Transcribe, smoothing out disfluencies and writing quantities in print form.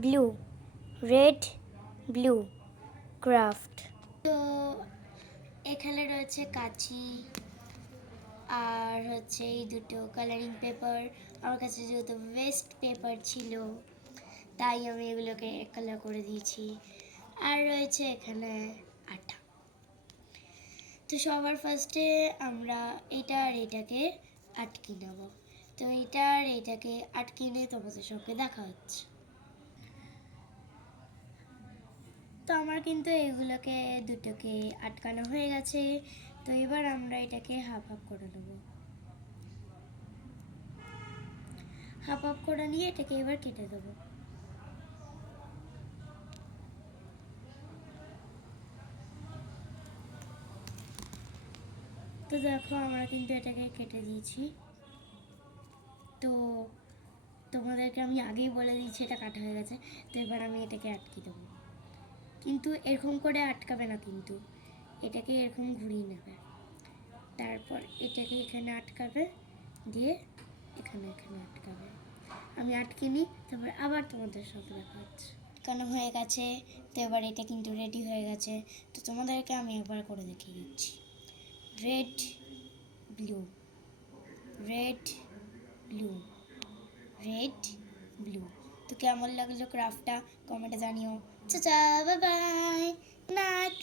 Blue, red, blue, craft. তো এখানে রয়েছে কাঁচি আর হচ্ছে এই দুটো কালারিং পেপার। আমার কাছে যেহেতু ওয়েস্ট পেপার ছিল তাই আমি এগুলোকে কালার করে দিয়েছি। আর রয়েছে এখানে আটা। তো সবার ফার্স্টে আমরা এটা আর এটাকে আটকে নেব। তো এটা আর এটাকে আটকে নিয়ে তোমাদের সঙ্গে দেখা হচ্ছে। তো আমার কিন্তু এগুলোকে দুটোকে আটকানো হয়ে গেছে। তো এবার আমরা এটাকে হাফ হাফ করে নেব। হাফ হাফ করে নিয়ে এটাকে এবার কেটে দেবো। তো দেখো আমরা কিন্তু এটাকে কেটে দিয়েছি। তো তোমাদেরকে আমি আগেই বলে দিয়েছি এটা কাটা হয়ে গেছে। তো এবার আমি এটাকে আটকে দেবো। কিন্তু এরকম করে আটকাবে না, কিন্তু এটাকে এরকম ঘুরিয়ে নেবে। তারপর এটাকে এখানে আটকাবে, দিয়ে এখানে এখানে আটকাবে। আমি আটকে নিই, তারপর আবার তোমাদের সাথে দেখা হচ্ছে। আটকানো হয়ে গেছে। তো এবার এটা কিন্তু রেডি হয়ে গেছে। তো তোমাদেরকে আমি একবার করে দেখিয়ে দিচ্ছি। Red, blue, red, blue, red, blue. তো কেমন লাগলো ক্রাফটটা কমেন্টে জানিও। চা বাই বাই, নাইট।